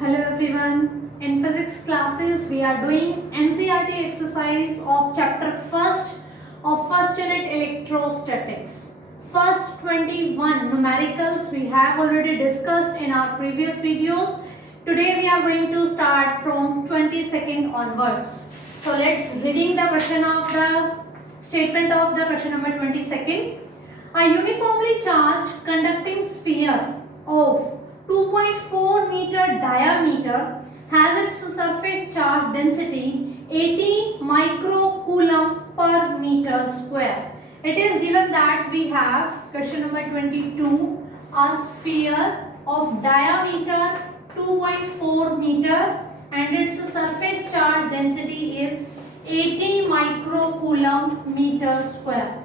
Hello everyone. In physics classes we are doing NCERT exercise of chapter 1st of first unit electrostatics. First 21 numericals we have already discussed in our previous videos. Today we are going to start from 22nd onwards. So let's reading the question of the statement of the question number 22nd. A uniformly charged conducting sphere of 2.4 meter diameter has its surface charge density 80 microcoulomb per meter square. It is given that we have question number 22, a sphere of diameter 2.4 meter and its surface charge density is 80 microcoulomb meter square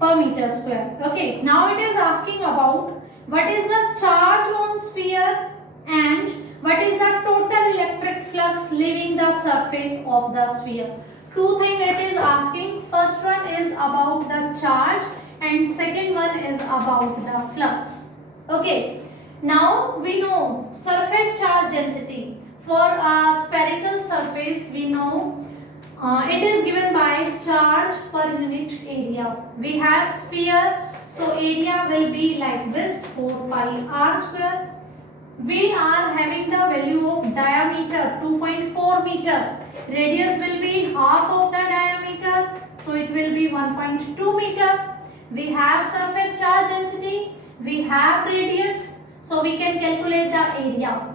per meter square. Okay, now it is asking about what is the charge on sphere and what is the total electric flux leaving the surface of the sphere. Two things it is asking. First one is about the charge and second one is about the flux. Okay, now we know surface charge density. For a spherical surface we know it is given by charge per unit area. We have sphere, so area will be like this 4 pi r square. We are having the value of diameter 2.4 meter. Radius will be half of the diameter, so it will be 1.2 meter. We have surface charge density, we have radius, so we can calculate the area.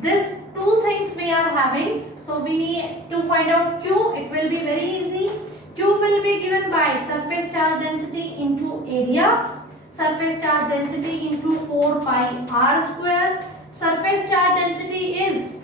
This two things we are having, so we need to find out Q. It will be very easy. Q will be given by surface charge density into area, surface charge density into 4 pi r square. Surface charge density is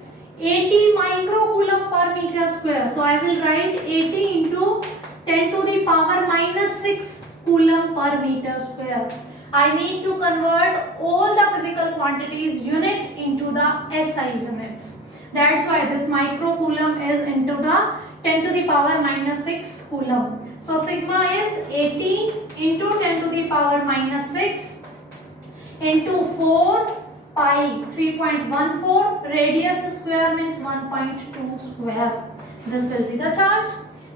80 microcoulomb per meter square. So I will write 80 into 10 to the power minus 6 coulomb per meter square. I need to convert all the physical quantities unit into the SI units. That's why this microcoulomb is into the 10 to the power minus 6 coulomb. So sigma is 80 into 10 to the power minus 6 into 4 pi 3.14, radius square means 1.2 square. This will be the charge.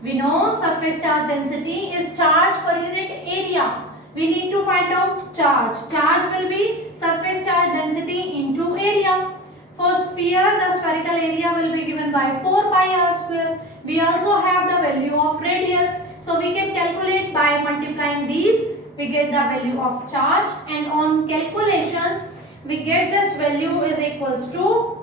We know surface charge density is charge per unit area. We need to find out charge. Charge will be surface charge density into area. For sphere, the spherical area will be given by 4 pi r square. We also have the value of radius. So we can calculate by multiplying these. We get the value of charge, and on calculations we get this value is equals to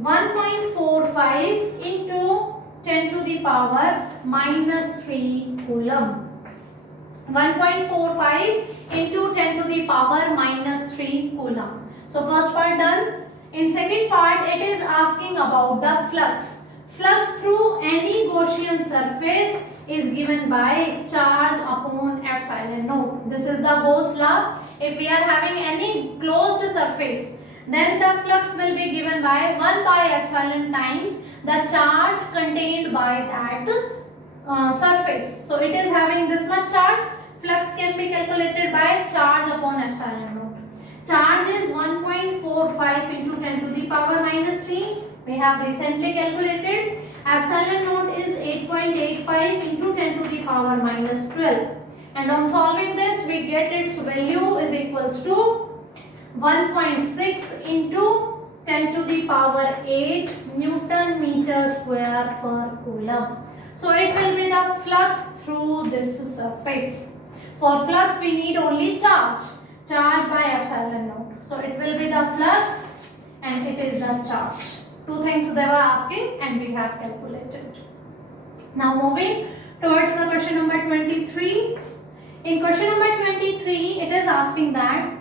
1.45 into 10 to the power minus 3 coulomb. 1.45 into 10 to the power minus 3 coulomb. So first part done. In second part it is asking about the flux. Flux through any Gaussian surface is given by charge upon epsilon naught. This is the Gauss law. If we are having any closed surface, then the flux will be given by 1 by epsilon times the charge contained by that surface. So it is having this much charge. Flux can be calculated by charge upon epsilon naught. Charge is 1.45 into 10 to the power minus 3. We have recently calculated. Epsilon naught is 8.85 into 10 to the power minus 12. And on solving this, we get its value is equals to 1.6 into 10 to the power 8 Newton meter square per coulomb. So it will be the flux through this surface. For flux we need only charge by epsilon naught. So it will be the flux and it is the charge. Two things they were asking and we have calculated. Now moving towards the question number 23. In question number 23 it is asking that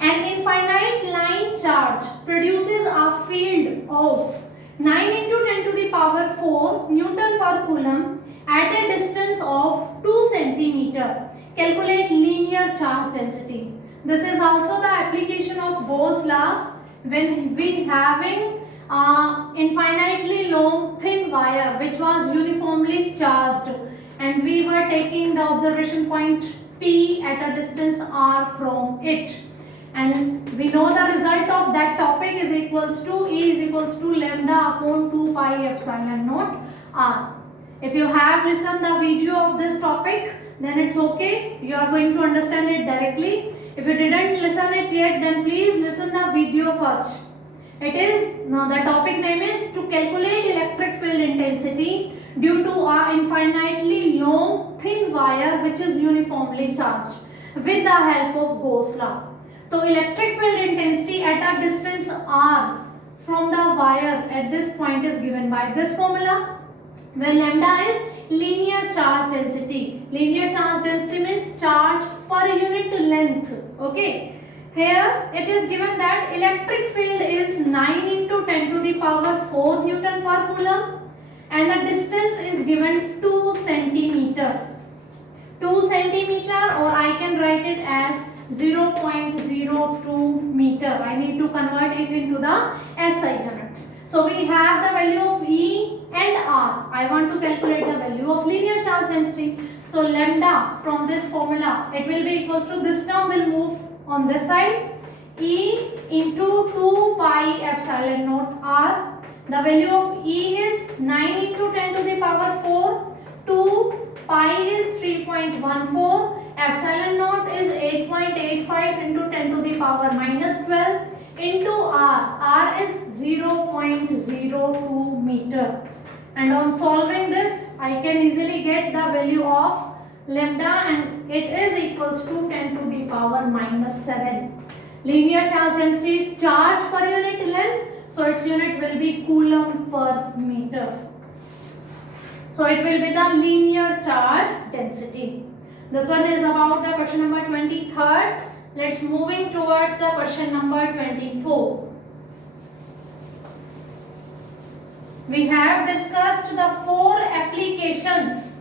an infinite line charge produces a field of 9 into 10 to the power 4 Newton per coulomb at a distance of 2 centimeter. Calculate linear charge density. This is also the application of Gauss law when we having infinitely long thin wire which was uniformly charged and we were taking the observation point P at a distance r from it. and we know the result of that topic is equals to E is equals to lambda upon 2 pi epsilon naught r. If you have listened the video of this topic, then it's okay, you are going to understand it directly. If you didn't listen it yet, then please listen the video first. It is, now the topic name is to calculate electric field intensity due to an infinitely long thin wire which is uniformly charged with the help of Gauss law. So electric field intensity at a distance r from the wire at this point is given by this formula, where lambda is linear charge density. Linear charge density means charge per unit length. Okay. Here it is given that electric field is 9 into 10 to the power 4 Newton per coulomb, and the distance is given 2 centimeter. 2 centimeter, or I can write it as 0.02 meter. I need to convert it into the SI units. So we have the value of E and R. I want to calculate the value of linear charge density. So lambda from this formula, it will be equals to, this term will move on this side, E into 2 pi epsilon naught R. The value of E is 9 into 10 to the power 4, 2 pi is 3.14, epsilon naught is 8.85 into 10 to the power minus 12 into R. R is 0.02 meter. And on solving this, I can easily get the value of lambda, and it is equals to 10 to the power minus 7. Linear charge density is charge per unit length, so its unit will be coulomb per meter. So it will be the linear charge density. This one is about the question number 23rd. Let's moving towards the question number 24. We have discussed the 4 applications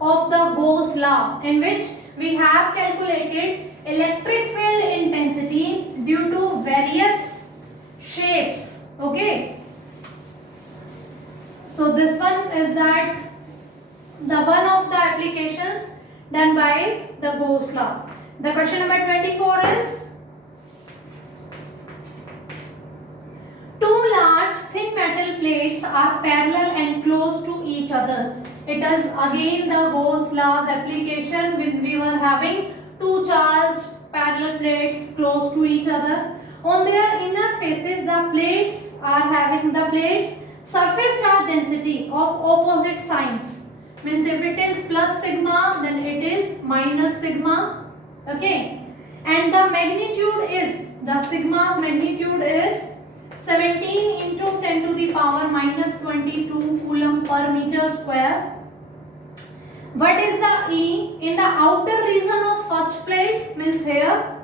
of the Gauss law, in which we have calculated electric field intensity due to various shapes. Okay. So this one is that the one of the applications done by the Gauss law. The question number 24 is, two large thin metal plates are parallel and close to each other. It is again the Gauss law's application when we were having two charged parallel plates close to each other. On their inner faces, the plates are having surface charge density of opposite signs. Means if it is plus sigma, then it is minus sigma. Okay. And the magnitude is, the sigma's magnitude is 17 into 10 to the power minus 22 coulomb per meter square. What is the E? In the outer region of first plate, means here.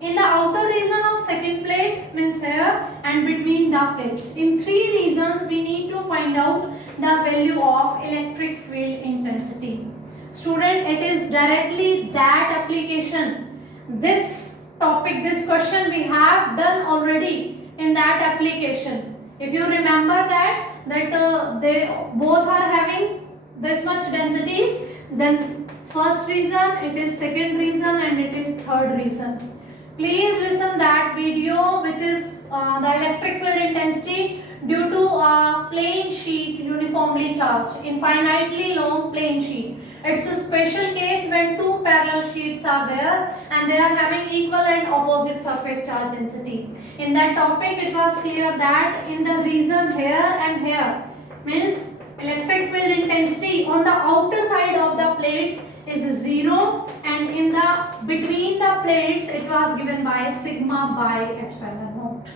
In the outer region of second plate, means here, and between the plates. In 3 regions, we need to find out the value of electric field intensity. Student, it is directly that application. This topic, this question we have done already in that application. If you remember that they both are having this much densities, then first reason, it is second reason, and it is third reason. Please listen that video, which is the electric field intensity due to a plane sheet uniformly charged, infinitely long plane sheet. It's a special case when two parallel sheets are there and they are having equal and opposite surface charge density. In that topic, it was clear that in the region here and here, means electric field intensity on the outer side of the plates is 0, and in the between the plates it was given by sigma by epsilon naught.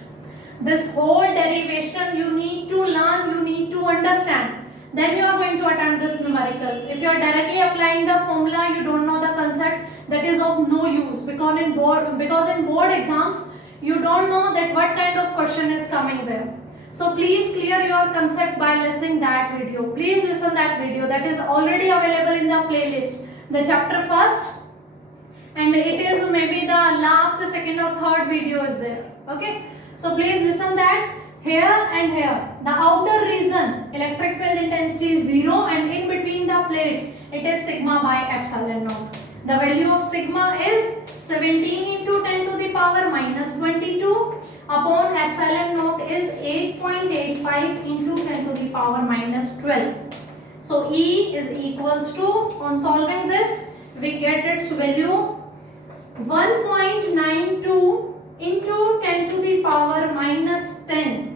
This whole derivation you need to learn, you need to understand. Then you are going to attempt this numerical. If you are directly applying the formula, you don't know the concept, that is of no use, because in board exams you don't know that what kind of question is coming there. So please clear your concept by listening that video. Please listen that video, that is already available in the playlist. The chapter first, and it is maybe the last, second or third video is there. Okay. So please listen that. Here and here, the outer region electric field intensity is 0, and in between the plates it is sigma by epsilon naught. The value of sigma is 17 into 10 to the power minus 22 upon epsilon naught is 8.85 into 10 to the power minus 12. So E is equals to, on solving this, we get its value 1.92 into 10 to the power minus 10.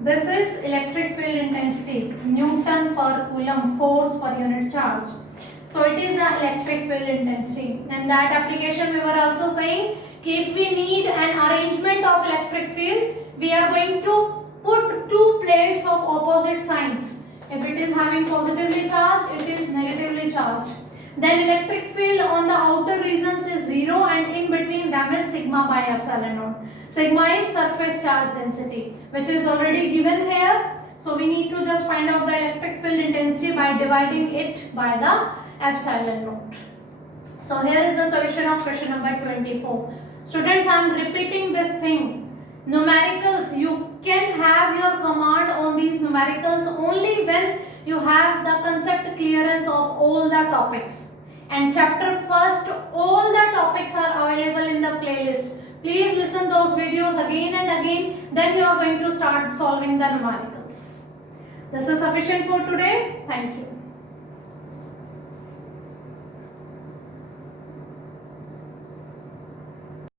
This is electric field intensity, Newton per coulomb, force per unit charge. So it is the electric field intensity. And that application we were also saying, if we need an arrangement of electric field, we are going to put two plates of opposite signs. If it is having positively charged, it is negatively charged. Then electric field on the outer regions is 0 and in between them is sigma by epsilon naught. Sigma is surface charge density, which is already given here. So we need to just find out the electric field intensity by dividing it by the epsilon naught. So here is the solution of question number 24. Students, I am repeating this thing. Numericals, you can have your command on these numericals only when you have the concept clearance of all the topics. And chapter first, all the topics are available in the playlist. Please listen those videos again and again. Then you are going to start solving the numericals. This is sufficient for today. Thank you.